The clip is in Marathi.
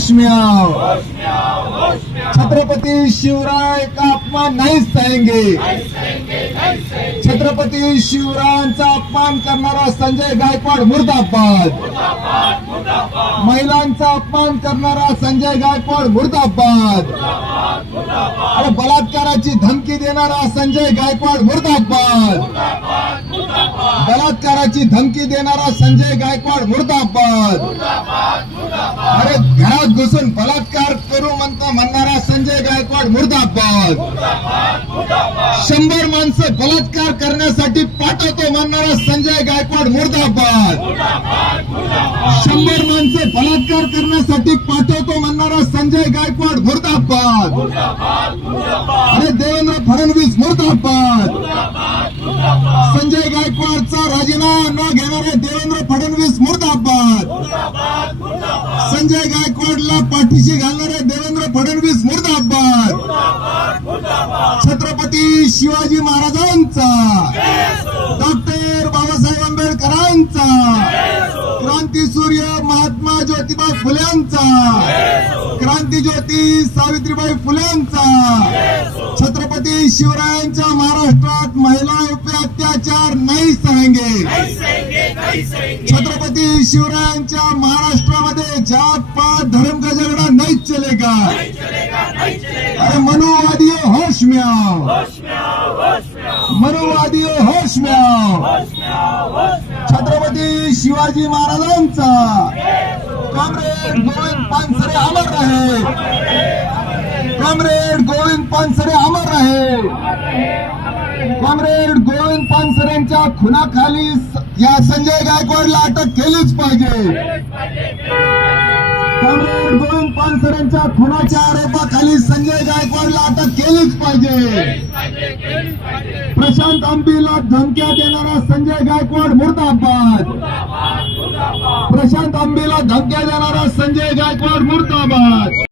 होश में आओ। छत्रपति शिवराय का अपमान नहीं सहेंगे। छत्रपति शिवरायांचा अपमान करणारा संजय गायकवाड मुर्दाबाद। महिलांचा अपमान करणारा संजय गायकवाड मुर्दाबाद। अरे बलात्काराची धमकी देणारा संजय गायकवाड मुर्दाबाद। बलात्काराची धमकी देणारा संजय गायकवाड मुर्दाबाद। अरे घरात घुसून बलात्कार करू म्हणणारा संजय गायकवाड मुर्दाबाद। 100 माणसं बलात्कार करण्यासाठी पाठवतो म्हणणारा संजय गायकवाड मुर्दाबाद। 100 माणसं बलात्कार करण्यासाठी पाठवतो म्हणणारा संजय गायकवाड मुर्दाबाद। अरे देवेंद्र फडणवीस मुर्दाबाद। संजय गायकवाडचा राजीनामा न घेणारे देवेंद्र फडणवीस मुर्दाबाद। संजय गायकवाडला पाठीशी घालणारे देवेंद्र फडणवीस मुर्दाबाद। छत्रपती शिवाजी महाराजांचा, डॉक्टर बाबासाहेब आंबेडकरांचा, क्रांतीसूर्य महात्मा ज्योतिबा फुल्यांचा, क्रांतीज्योती सावित्रीबाई फुल्यांचा, छत्रपती शिवरायांच्या महाराष्ट्रात महिलाओं पे अत्याचार नहीं सहेंगे। छत्रपती शिवरायांच्या महाराष्ट्रामध्ये जात पात धर्म का झगड़ा नहीं चलेगा। अरे मनुवादियों होश में आओ। मनुवादियों होश में आओ। छत्रपती शिवाजी महाराजांचा, कॉम्रेड गोविंद पानसरे अमर रहे। कॉम्रेड गोविंद पानसरे अमर रहे। कॉम्रेड गोविंद पानसरेंच्या खुनाखाली या संजय गायकवाडला अटक केलीच पाहिजे। कॉम्रेड गोविंद पानसरेंच्या खुनाच्या आरोपाखाली संजय गायकवाडला अटक केलीच पाहिजे। प्रशांत आंबीला धमक्या देणारा संजय गायकवाड मुर्दाबाद। प्रशांत आंबीला धमक्या देणारा संजय गायकवाड मुर्दाबाद।